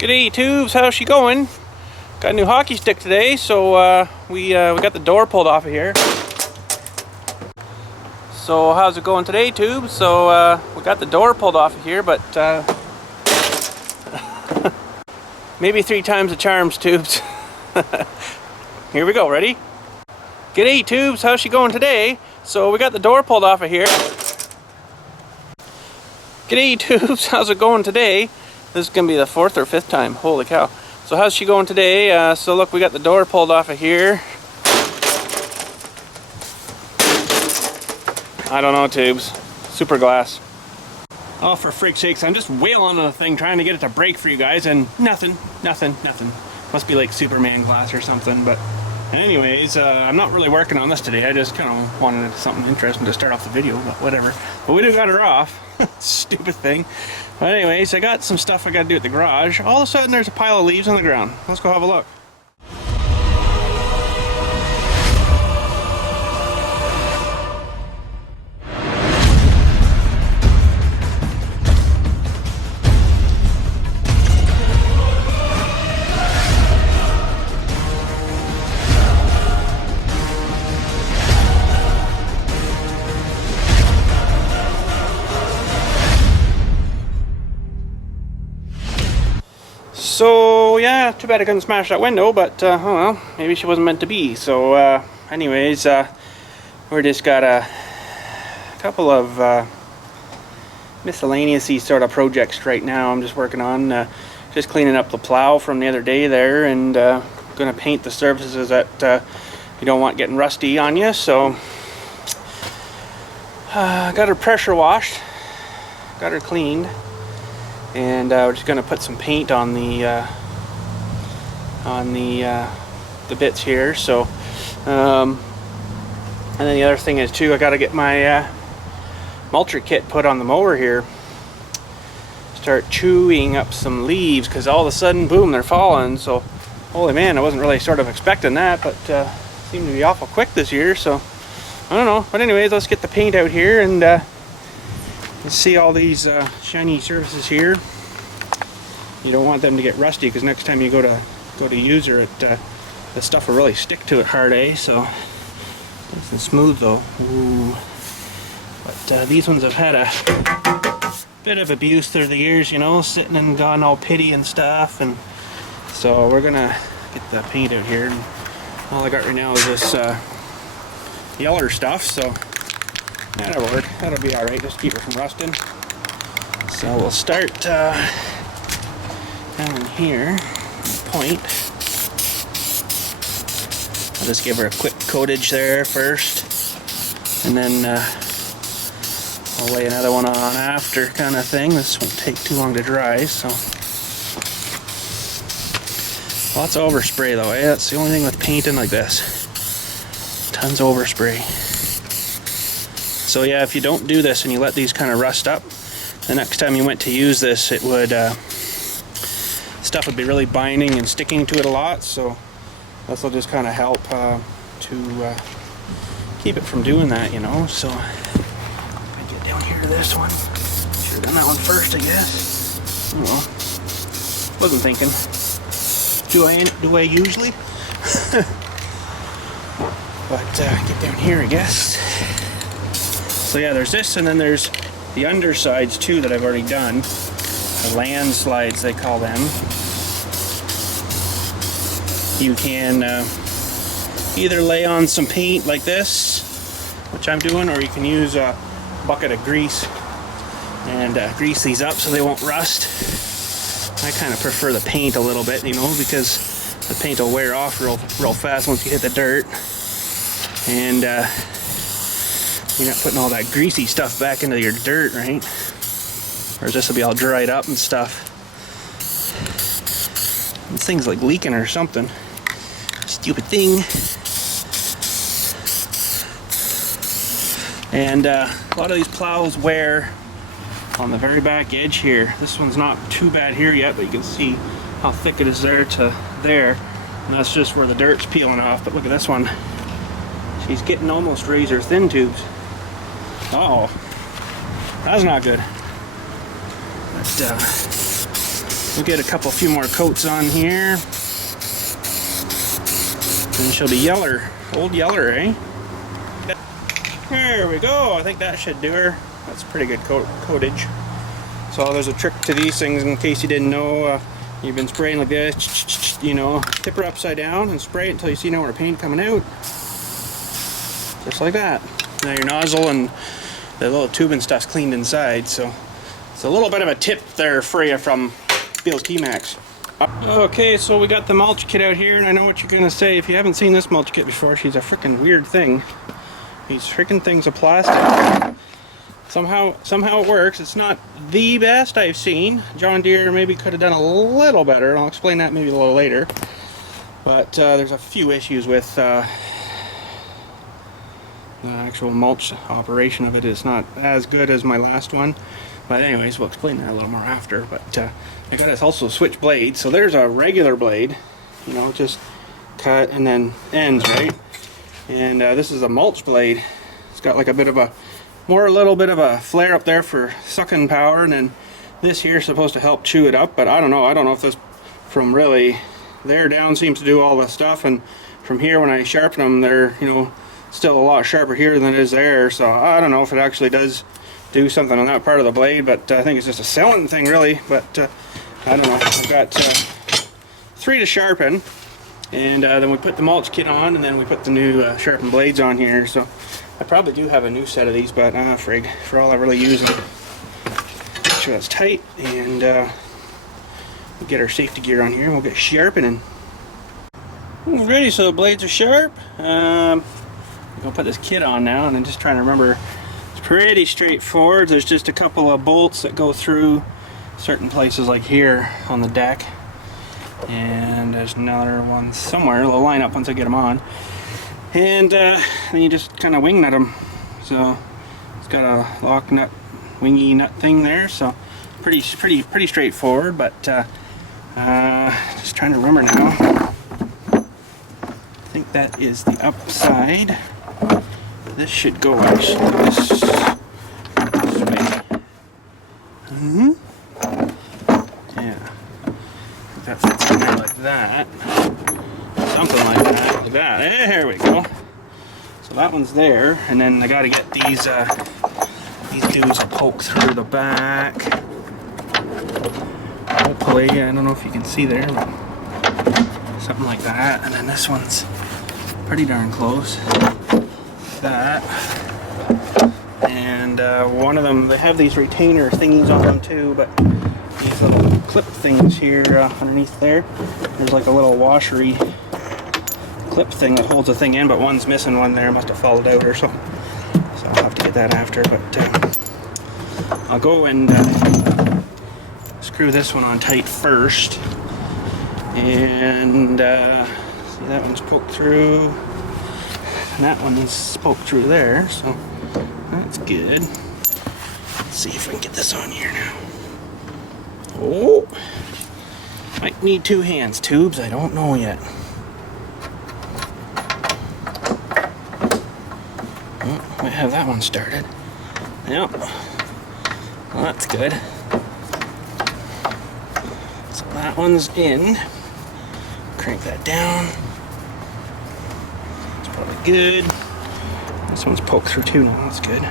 G'day tubes, how's she going? Got a new hockey stick today, so we got the door pulled off of here. So how's it going today, tubes? So we got the door pulled off of here, but maybe 3 times the charms, tubes. Here we go, ready? G'day tubes, how's she going today? So we got the door pulled off of here. G'day tubes, how's it going today? This is gonna be the 4th or 5th time, holy cow. So how's she going today? So look, we got the door pulled off of here. I don't know, tubes. Super glass. Oh, for freak's sakes, I'm just wailing on the thing trying to get it to break for you guys, and nothing. Must be like Superman glass or something, but anyways, I'm not really working on this today. I just kind of wanted something interesting to start off the video, but whatever. But we do got her off. Stupid thing. But anyways, I got some stuff I got to do at the garage. All of a sudden, there's a pile of leaves on the ground. Let's go have a look. So yeah, too bad I couldn't smash that window, but oh well, maybe she wasn't meant to be. So anyways, we're just got a couple of miscellaneous-y sort of projects right now. I'm just working on just cleaning up the plow from the other day there, and gonna paint the surfaces that you don't want getting rusty on you. So got her pressure washed, got her cleaned. And we're just gonna put some paint on the bits here. So, and then the other thing is too, I got to get my mulcher kit put on the mower here. Start chewing up some leaves because all of a sudden, boom, they're falling. So, holy man, I wasn't really sort of expecting that, but seemed to be awful quick this year. So, I don't know. But anyways, let's get the paint out here and. Let's see all these shiny surfaces here. You don't want them to get rusty because next time you go to use her, the stuff will really stick to it hard, eh? So nice and smooth though. Ooh. But these ones have had a bit of abuse through the years, you know, sitting and gone all pitty and stuff. And so we're gonna get the paint out here. And all I got right now is this yeller stuff. So. That'll work. That'll be alright. Just keep it from rusting. So we'll start down in here. Point. I'll just give her a quick coatage there first, and then I'll lay another one on after, kind of thing. This won't take too long to dry. So lots of overspray though. Eh? That's the only thing with painting like this. Tons of overspray. So yeah, if you don't do this and you let these kind of rust up, the next time you went to use this, it would stuff would be really binding and sticking to it a lot. So this will just kind of help to keep it from doing that, you know. So I get down here to this one. Should have done that one first, I guess. Oh well, wasn't thinking. Do I usually? But get down here, I guess. So yeah, there's this, and then there's the undersides too that I've already done. The landslides, they call them. You can either lay on some paint like this, which I'm doing, or you can use a bucket of grease and grease these up so they won't rust. I kind of prefer the paint a little bit, you know, because the paint will wear off real fast once you hit the dirt. And you're not putting all that greasy stuff back into your dirt, right? Or this will be all dried up and stuff. This thing's like leaking or something. Stupid thing. And a lot of these plows wear on the very back edge here. This one's not too bad here yet, but you can see how thick it is there to there. And that's just where the dirt's peeling off. But look at this one. She's getting almost razor thin tubes. Uh-oh, that's not good. But We'll get a few more coats on here. And she'll be yeller. Old yeller, eh? There we go. I think that should do her. That's pretty good coatage. So there's a trick to these things in case you didn't know. You've been spraying like this, you know, tip her upside down and spray it until you see no more paint coming out. Just like that. Now your nozzle and the little tube and stuff's cleaned inside, so it's a little bit of a tip there for you from BILLSTMAXX. Okay, so we got the mulch kit out here, and I know what you're gonna say. If you haven't seen this mulch kit before, she's a freaking weird thing. These freaking things of plastic. Somehow it works. It's not the best I've seen. John Deere maybe could have done a little better, and I'll explain that maybe a little later. But there's a few issues with the actual mulch operation of it. It's not as good as my last one. But anyways, we'll explain that a little more after. But I got us also switch blades. So there's a regular blade, you know, just cut and then ends, right? And this is a mulch blade. It's got like a little bit of a flare up there for sucking power, and then this here is supposed to help chew it up. But I don't know if this from really there down seems to do all the stuff, and from here when I sharpen them, they're, you know, still a lot sharper here than it is there. So I don't know if it actually does do something on that part of the blade, but I think it's just a selling thing really. But I don't know. I've got 3 to sharpen, and then we put the mulch kit on, and then we put the new sharpened blades on here. So I probably do have a new set of these, but frig, for all I really use them. Make sure that's tight, and we'll get our safety gear on here and we'll get sharpening. Alrighty, so the blades are sharp. I'm gonna put this kit on now, and I'm just trying to remember. It's pretty straightforward. There's just a couple of bolts that go through certain places like here on the deck, and there's another one somewhere. They'll line up once I get them on, and then you just kind of wing nut them. So it's got a lock nut, wingy nut thing there. So pretty straightforward. But just trying to remember now. I think that is the upside. This should go actually this way. Yeah. I think that fits in there like that. Something like that. Like that. There we go. So that one's there, and then I got to get these dudes will poke through the back. Hopefully, I don't know if you can see there, but something like that. And then this one's pretty darn close. That, and one of them, they have these retainer thingies on them too, but these little clip things here underneath there, there's like a little washery clip thing that holds the thing in, but one's missing one there. Must have followed out or something, so I'll have to get that after. But I'll go and screw this one on tight first, and see, that one's poked through. And that one's poked through there, so that's good. Let's see if we can get this on here now. Oh, might need 2 hands, tubes. I don't know yet. Oh, might have that one started. Yep. Well, that's good. So that one's in. Crank that down. Good. This one's poked through too now. That's good.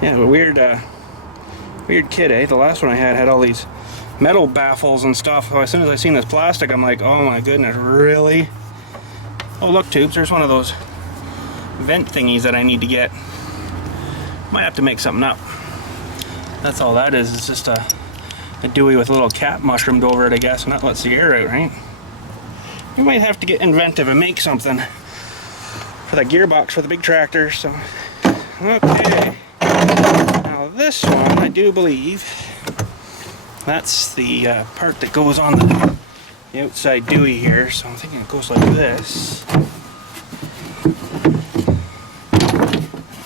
Yeah, a weird kit, eh? The last one I had all these metal baffles and stuff. So as soon as I seen this plastic, I'm like, oh my goodness, really? Oh look, tubes. There's one of those vent thingies that I need to get. Might have to make something up. That's all that is. It's just a dewey with a little cap mushroomed over it, I guess, and that lets the air out, right? We might have to get inventive and make something for the gearbox for the big tractor. So, okay. Now this one, I do believe, that's the part that goes on the outside dewey here. So I'm thinking it goes like this.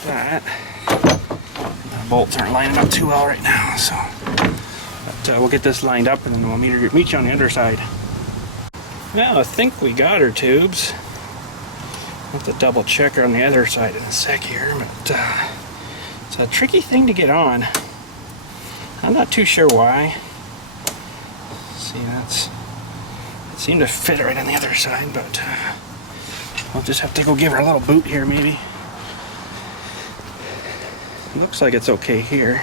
That. The bolts aren't lining up too well right now, so. But we'll get this lined up, and then we'll meet you on the underside. Well, I think we got her, tubes. I'll have to double check her on the other side in a sec here, but it's a tricky thing to get on. I'm not too sure why. See, it seemed to fit right on the other side, but I'll just have to go give her a little boot here maybe. Looks like it's okay here.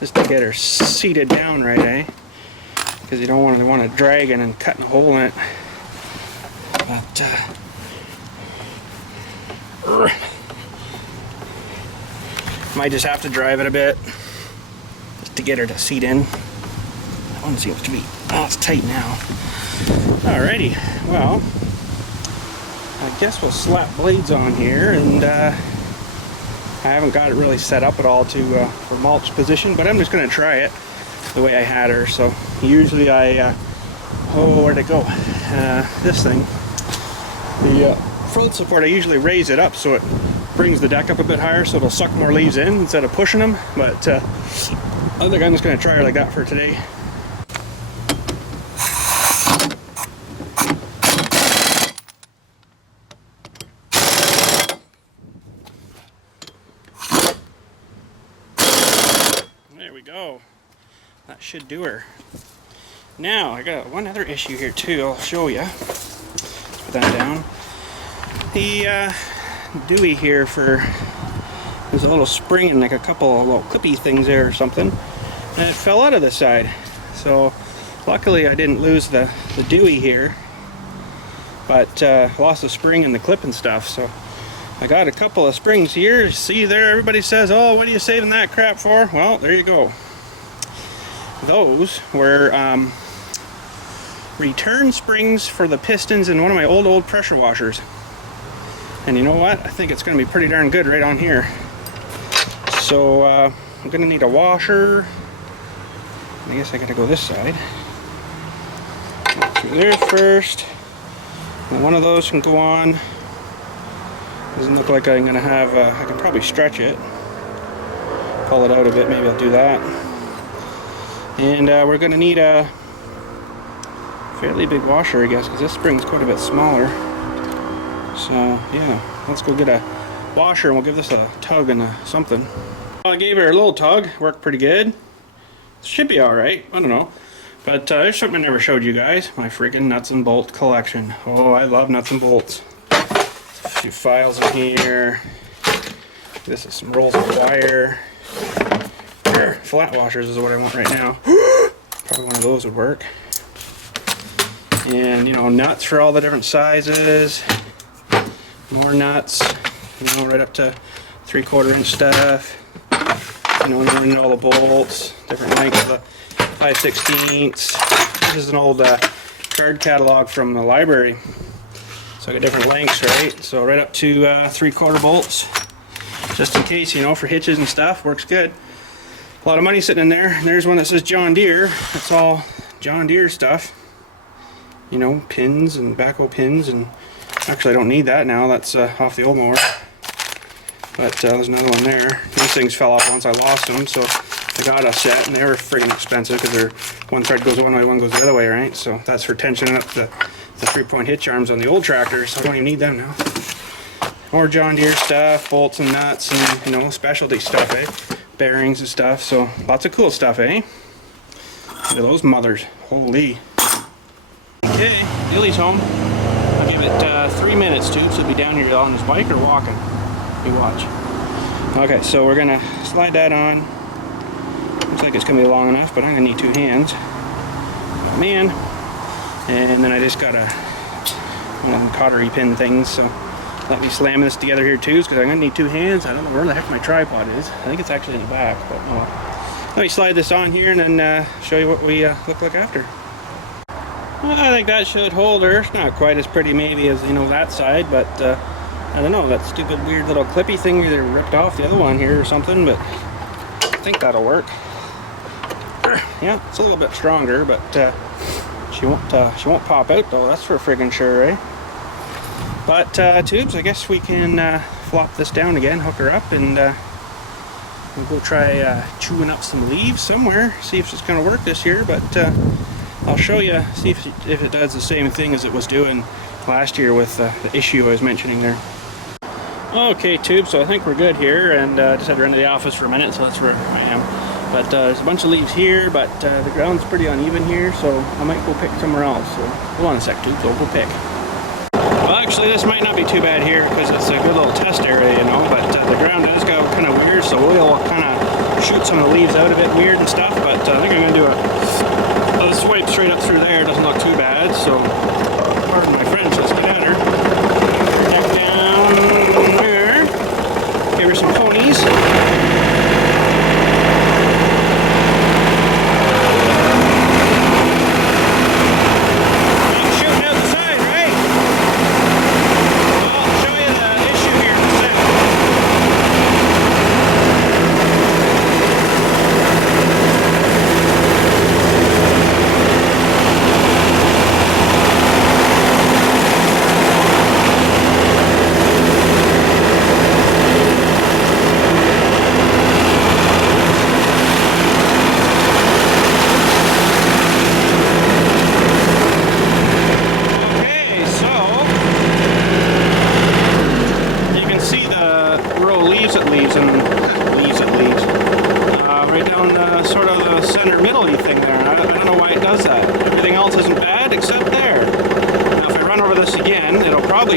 Just to get her seated down right, eh? Because you don't want to drag in and cutting a hole in it. But might just have to drive it a bit just to get her to seat in. That one seems to be, oh, it's tight now. Alrighty, well, I guess we'll slap blades on here, and I haven't got it really set up at all to for mulch position, but I'm just going to try it the way I had her. So usually I, oh, where'd it go? This thing, the front support, I usually raise it up so it brings the deck up a bit higher so it'll suck more leaves in instead of pushing them. But I think I'm just going to try her like that for today. There we go. That should do her. Now, I got one other issue here too, I'll show you. Let's put that down. The Dewey here, there's a little spring and like a couple of little clippy things there or something, and it fell out of the side. So luckily I didn't lose the Dewey here, but lost the spring and the clip and stuff. So I got a couple of springs here. See there, everybody says, oh, what are you saving that crap for? Well, there you go. Those were return springs for the pistons in one of my old pressure washers. And you know what? I think it's going to be pretty darn good right on here. So I'm going to need a washer. I guess I got to go this side. Go through there first. And one of those can go on. Doesn't look like I'm going to have, I can probably stretch it. Pull it out a bit, maybe I'll do that. And we're going to need a fairly big washer, I guess, because this spring's quite a bit smaller. So yeah, let's go get a washer and we'll give this a tug and something. Well, I gave her a little tug, worked pretty good. Should be alright, I don't know. But there's something I never showed you guys, my freaking nuts and bolt collection. Oh, I love nuts and bolts. A few files in here. This is some rolls of wire. Flat washers is what I want right now. Probably one of those would work. And, you know, nuts for all the different sizes. More nuts, you know, right up to 3/4 inch stuff. You know, and all the bolts, different lengths of the 5/16. This is an old card catalog from the library. So I got different lengths, right? So right up to 3/4 bolts, just in case, you know, for hitches and stuff. Works good. A lot of money sitting in there. And there's one that says John Deere. That's all John Deere stuff. You know, pins and backhoe pins, and actually I don't need that now. That's off the old mower. But there's another one there. These things fell off once I lost them, so I got a set, and they were friggin' expensive because one thread goes one way, one goes the other way, right? So that's for tensioning up the 3-point hitch arms on the old tractor, so I don't even need them now. More John Deere stuff, bolts and nuts, and, you know, specialty stuff, eh? Bearings and stuff, so lots of cool stuff, eh? Look at those mothers, holy. Okay, Billy's home. I'll give it 3 minutes, Tubes. He'll be down here on his bike or walking. You watch. Okay, so we're gonna slide that on. Looks like it's gonna be long enough, but I'm gonna need 2 hands. Man. And then I just got one of them cautery pin things, so let me slam this together here too, because I'm gonna need 2 hands. I don't know where the heck my tripod is. I think it's actually in the back, but let me slide this on here and then show you what we look like after. Well, I think that should hold her. It's not quite as pretty maybe as, you know, that side, but I don't know, that stupid weird little clippy thing either ripped off the other one here or something, but I think that'll work. Yeah, it's a little bit stronger, but she won't pop out though, that's for friggin' sure, eh? But Tubes, I guess we can flop this down again, hook her up, and we'll go try chewing up some leaves somewhere, see if it's gonna work this year, but I'll show you, see if it does the same thing as it was doing last year with the issue I was mentioning there. Okay, tube, so I think we're good here, and just had to run to the office for a minute, so that's where I am. But there's a bunch of leaves here, but the ground's pretty uneven here, so I might go pick somewhere else. So hold on a sec, tube, so we'll pick. Well, actually, this might not be too bad here because it's a good little test area, you know, but the ground does go kind of weird, so we'll kind of shoot some of the leaves out a bit weird and stuff, but I think I'm going to do a swipe straight up through there. It doesn't look too bad, so pardon my French, let's get at her. Back down there. Give her some ponies.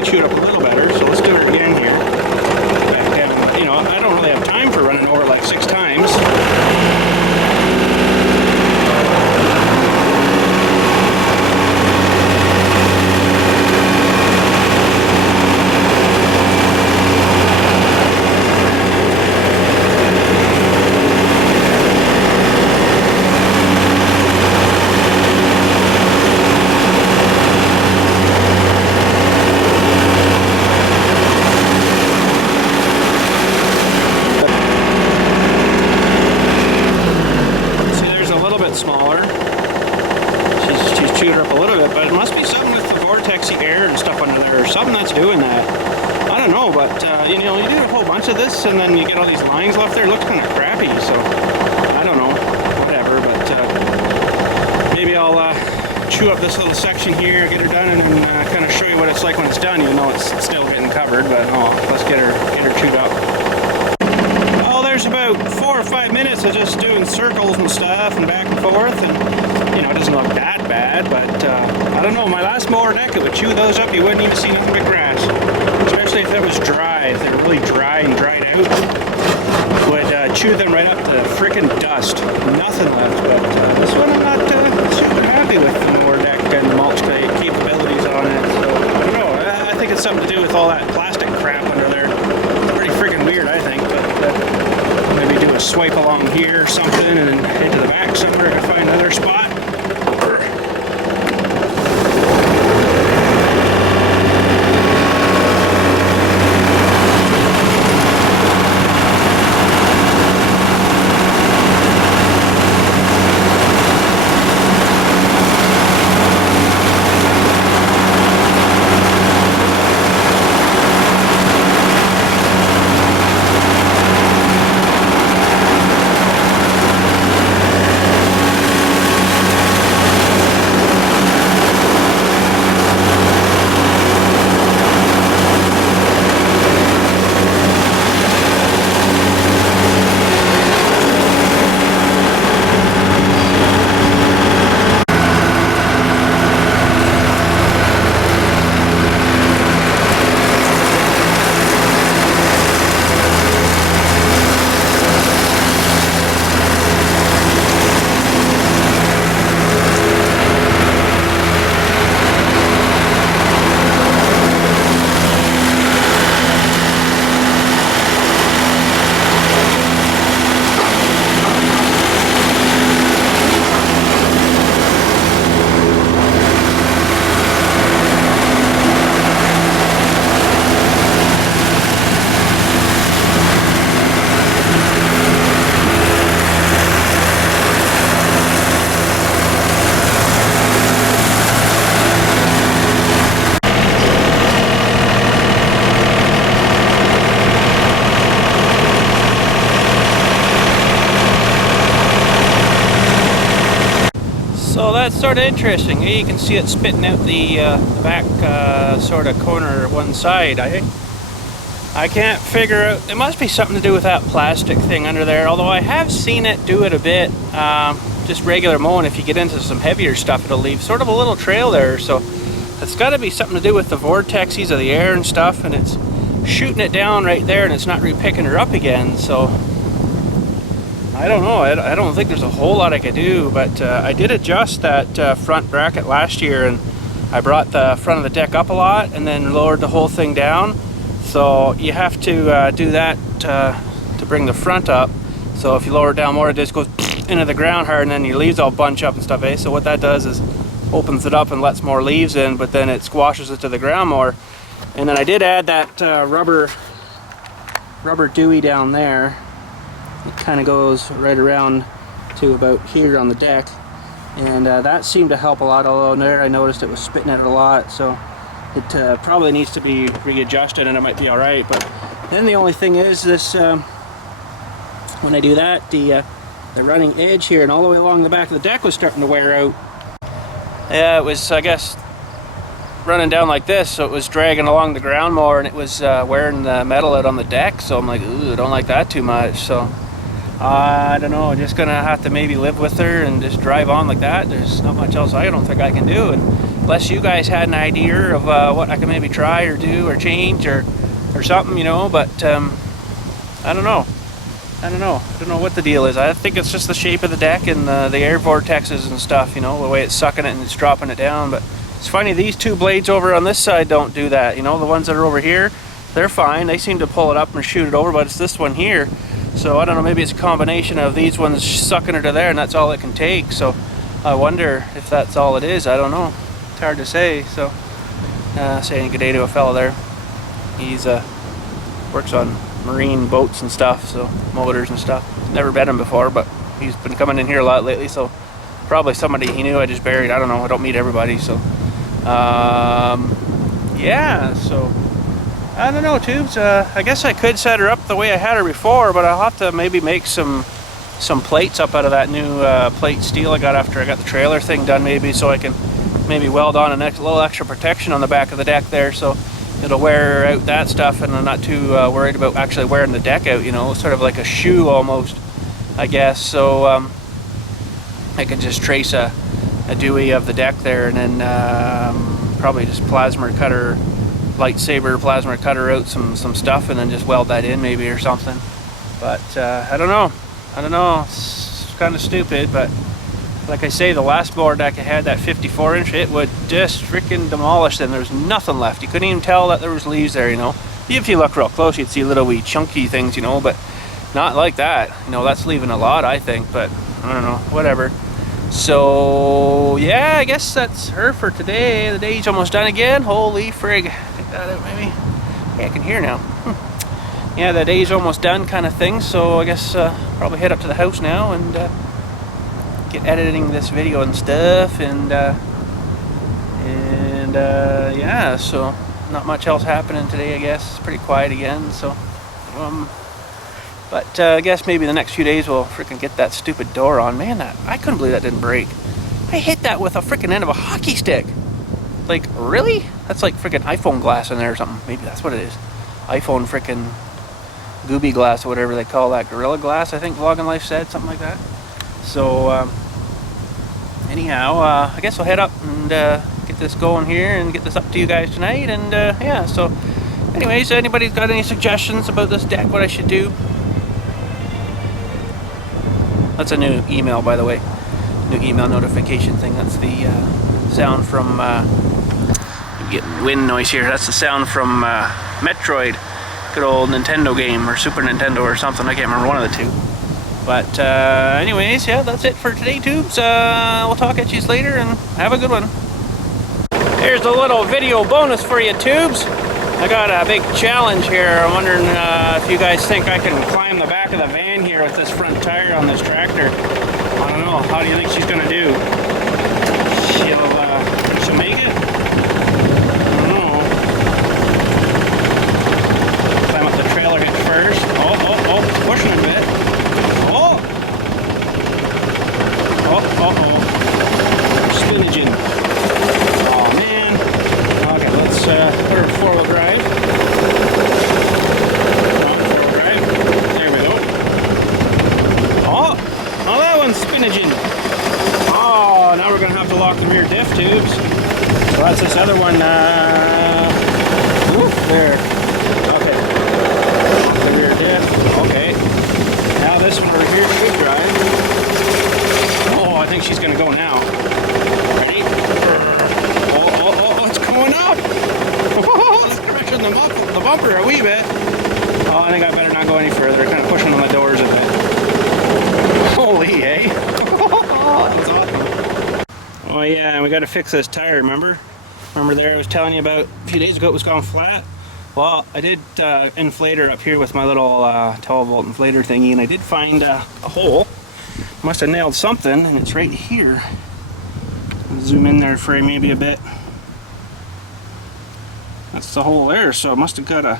Chewed up a little better, so let's do it again here. Back down. You know, I don't really have time for running over like 6 times. Smaller. She's chewed her up a little bit, but it must be something with the vortexy air and stuff under there, or something that's doing that. I don't know, but you know, you do a whole bunch of this and then you get all these lines left there. It looks kind of crappy, so I don't know, whatever, but maybe I'll chew up this little section here, get her done, and then kind of show you what it's like when it's done, even though it's still getting covered, but let's get her chewed up. There's about 4 or 5 minutes of just doing circles and stuff and back and forth, and you know, it doesn't look that bad, but I don't know, my last mower deck, it would chew those up, you wouldn't even see nothing but grass, especially if it was dry. If they were really dry and dried out, it would chew them right up to frickin' dust, nothing left. But this one I'm not super happy with the mower deck and the mulch capabilities on it, so I don't know, I think it's something to do with all that plastic crap under there. It's pretty friggin' weird, I think, but maybe do a swipe along here or something and then head to the back somewhere to find another spot. So that's sort of interesting. You can see it spitting out the back sort of corner one side, I think. I can't figure out, it must be something to do with that plastic thing under there, although I have seen it do it a bit. Just regular mowing, if you get into some heavier stuff, it'll leave sort of a little trail there, so it's got to be something to do with the vortexes of the air and stuff, and it's shooting it down right there and it's not re-picking her up again. So I don't know, I don't think there's a whole lot I could do, but I did adjust that front bracket last year, and I brought the front of the deck up a lot and then lowered the whole thing down. So you have to do that to bring the front up. So if you lower it down more, it just goes into the ground hard, and then your leaves all bunch up and stuff, eh? So what that does is opens it up and lets more leaves in, but then it squashes it to the ground more. And then I did add that rubber dewey down there. It kind of goes right around to about here on the deck, and that seemed to help a lot, although there I noticed it was spitting it a lot, so it probably needs to be readjusted and it might be alright. But then the only thing is this, when I do that, the running edge here and all the way along the back of the deck was starting to wear out. Yeah, it was, I guess, running down like this, so it was dragging along the ground more, and it was wearing the metal out on the deck, so I'm like, ooh, I don't like that too much. So I don't know, just gonna have to maybe live with her and just drive on like that. There's not much else I don't think I can do, and unless you guys had an idea of what I can maybe try or do or change or something, you know. But I don't know. I don't know what the deal is. I think it's just the shape of the deck and the air vortexes and stuff, you know, the way it's sucking it and it's dropping it down. But it's funny, these two blades over on this side don't do that, you know. The ones that are over here, they're fine. They seem to pull it up and shoot it over, but it's this one here. So I don't know, maybe it's a combination of these ones sucking her to there and that's all it can take. So I wonder if that's all it is. I don't know. It's hard to say. So saying good day to a fella there. He's works on marine boats and stuff, so motors and stuff. Never met him before, but he's been coming in here a lot lately, so probably somebody he knew I just buried. I don't know, I don't meet everybody. So yeah, so I don't know, tubes. I guess I could set her up the way I had her before, but I'll have to maybe make some plates up out of that new plate steel I got after I got the trailer thing done, maybe, so I can maybe weld on a little extra protection on the back of the deck there, so it'll wear out that stuff, and I'm not too worried about actually wearing the deck out, you know, sort of like a shoe almost, I guess. So I could just trace a dewey of the deck there, and then probably just lightsaber plasma cutter out some stuff, and then just weld that in maybe or something. But I don't know, it's kind of stupid, but like I say, the last mower deck I had, that 54-inch, it would just freaking demolish them. There was nothing left. You couldn't even tell that there was leaves there, you know. If you look real close, you'd see little wee chunky things, you know, but not like that. You know, that's leaving a lot, I think, but I don't know, whatever. So yeah, I guess that's her for today. The day's almost done again. Holy frig. Take that out maybe. Yeah, I can hear now. Yeah, the day's almost done kind of thing, so I guess probably head up to the house now and get editing this video and stuff, and yeah, so not much else happening today, I guess. It's pretty quiet again, so but I guess maybe the next few days we'll freaking get that stupid door on. Man, I couldn't believe that didn't break. I hit that with a freaking end of a hockey stick. Like, really? That's like freaking iPhone glass in there or something. Maybe that's what it is. iPhone freaking gooby glass or whatever they call that. Gorilla glass, I think Vlogging Life said, something like that. So anyhow, I guess I'll head up and get this going here and get this up to you guys tonight. And yeah, so anyways, anybody's got any suggestions about this deck, what I should do? That's a new email, by the way. New email notification thing. That's the sound from I'm getting wind noise here. That's the sound from Metroid, good old Nintendo game, or Super Nintendo or something. I can't remember, one of the two. But anyways, yeah, that's it for today, tubes. We'll talk at you later, and have a good one. Here's a little video bonus for you, tubes. I got a big challenge here. I'm wondering if you guys think I can climb the back of the van here with this front tire on this tractor. I don't know. How do you think she's gonna do? She'll make it? I don't know. Climb up the trailer hitch first. Oh, it's pushing a bit. Spoonaging. Oh man. Okay, let's put her 4-wheel drive. lock the rear diff tubes. So that's this other one. There. Okay. Lock the rear diff. Okay. Now this one over here, quick drive. Oh, I think she's gonna go now. Ready? Oh, it's going up. Let's correction the bumper a wee bit. Oh, I think I better not go any further. Kind of pushing on the doors a bit. Holy, eh? Oh, that was awesome. Oh yeah, and we got to fix this tire, remember? Remember there I was telling you about a few days ago it was gone flat? Well, I did inflate her up here with my little 12 volt inflator thingy, and I did find a hole. Must have nailed something, and it's right here. I'll zoom in there for you maybe a bit. That's the hole there, so I must have got a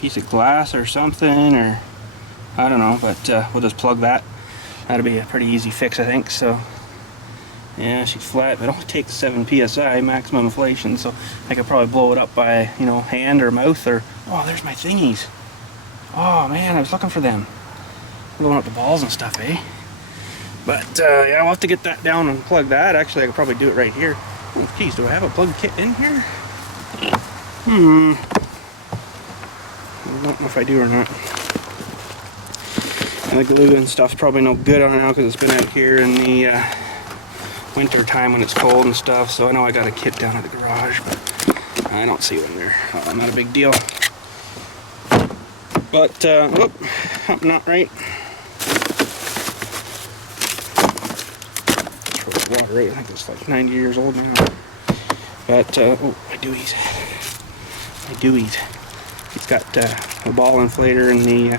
piece of glass or something, or I don't know, but we'll just plug that. That'll be a pretty easy fix, I think. So yeah, she's flat, but it only takes 7 psi maximum inflation, so I could probably blow it up by, you know, hand or mouth, or oh, there's my thingies. Oh man, I was looking for them. Blowing up the balls and stuff, eh? But yeah, I'll have to get that down and plug that. Actually, I could probably do it right here. Oh geez, do I have a plug kit in here? I don't know if I do or not. And the glue and stuff's probably no good on it now because it's been out here in the winter time when it's cold and stuff. So I know I got a kit down at the garage, but I don't see one there. Oh, not a big deal. But whoop, something not right. Water right. I think it's like 90 years old now. But oh, my Dewey's. He's got a ball inflator and the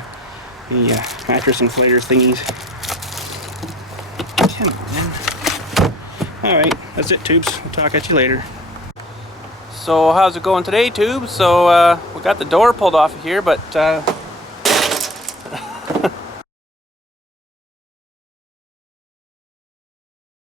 mattress inflator thingies. Come on. Alright, that's it, tubes. I'll talk at you later. So how's it going today, tubes? So we got the door pulled off of here, but